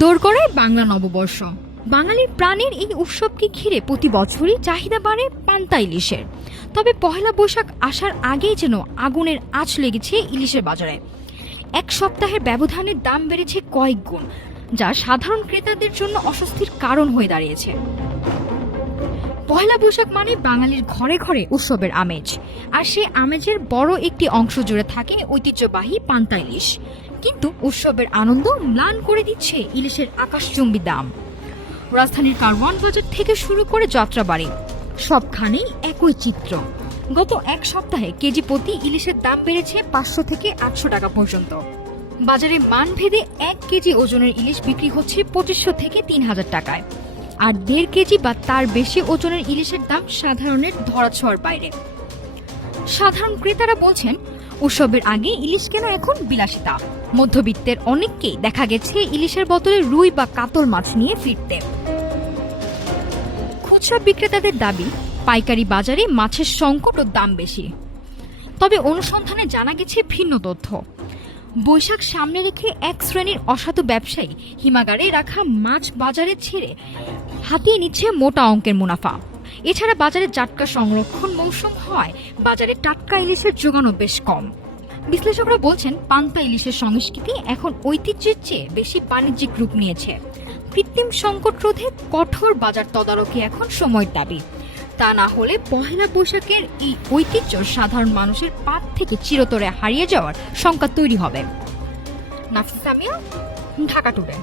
দোরগড়ায় বাংলা নববর্ষ। বাঙালির প্রাণের এই উৎসবকে ঘিরে প্রতি বছরই চাহিদা বাড়ে পান্তা ইলিশের। তবে পহেলা বৈশাখ আসার আগেই যেন আগুনের আঁচ লেগেছে ইলিশের বাজারে। এক সপ্তাহের ব্যবধানে দাম বেড়েছে কয়েক গুণ, যা সাধারণ ক্রেতাদের জন্য অস্বস্তির কারণ হয়ে দাঁড়িয়েছে। পহেলা বৈশাখ মানে বাঙালির ঘরে ঘরে উৎসবের আমেজ, আর সে আমেজের বড় একটি অংশ জুড়ে থাকে ঐতিহ্যবাহী পান্তা ইলিশ। কিন্তু উৎসবের আনন্দ ম্লান করে দিচ্ছে ইলিশের আকাশচুম্বী দাম। রাজধানীর কারওয়ান বাজার থেকে শুরু করে যাত্রাবাড়ি, সবখানেই একই চিত্র। গত এক সপ্তাহে কেজি প্রতি ইলিশের দাম বেড়েছে 500 থেকে 800 টাকা পর্যন্ত। বাজারে মানভেদে 1 কেজি ওজনের ইলিশ বিক্রি হচ্ছে 2500 থেকে 3000 টাকায়, আর 1.5 কেজি বা তার বেশি ওজনের ইলিশের দাম সাধারণের ধরাছোঁয়ার বাইরে। সাধারণ ক্রেতারা বলছেন, উৎসবের আগে ইলিশ কেনা এখন বিলাসিতা। মধ্যবিত্তের অনেককেই দেখা গেছে ইলিশের বদলে রুই বা কাতল মাছ নিয়ে ফিরতে। খুচরা বিক্রেতাদের দাবি, পাইকারি বাজারে মাছের সংকট ও দাম বেশি। তবে অনুসন্ধানে জানা গেছে ভিন্ন তথ্য। বৈশাখ সামনে রেখে এক শ্রেণীর অসাধু ব্যবসায়ী হিমাগারে রাখা মাছ বাজারে ছেড়ে হাতিয়ে নিচ্ছে মোটা অঙ্কের মুনাফা। এছাড়া বাজারে জাটকা সংরক্ষণ মৌসুম হয়, বাজারে টাটকা ইলিশের যোগানও বেশ কম। বিশ্লেষকরা বলছেন, পান্তা ইলিশের সংস্কৃতি এখন ঐতিহ্যের চেয়ে বেশি বাণিজ্যিক রূপ নিয়েছে। কৃত্রিম সংকট রোধে কঠোর বাজার তদারকি এখন সময়ের দাবি। তা না হলে পহেলা বৈশাখের এই ঐতিহ্য সাধারণ মানুষের পাত থেকে চিরতরে হারিয়ে যাওয়ার শঙ্কা তৈরি হবে। নাফিসা মিয়া, ঢাকা টুডে।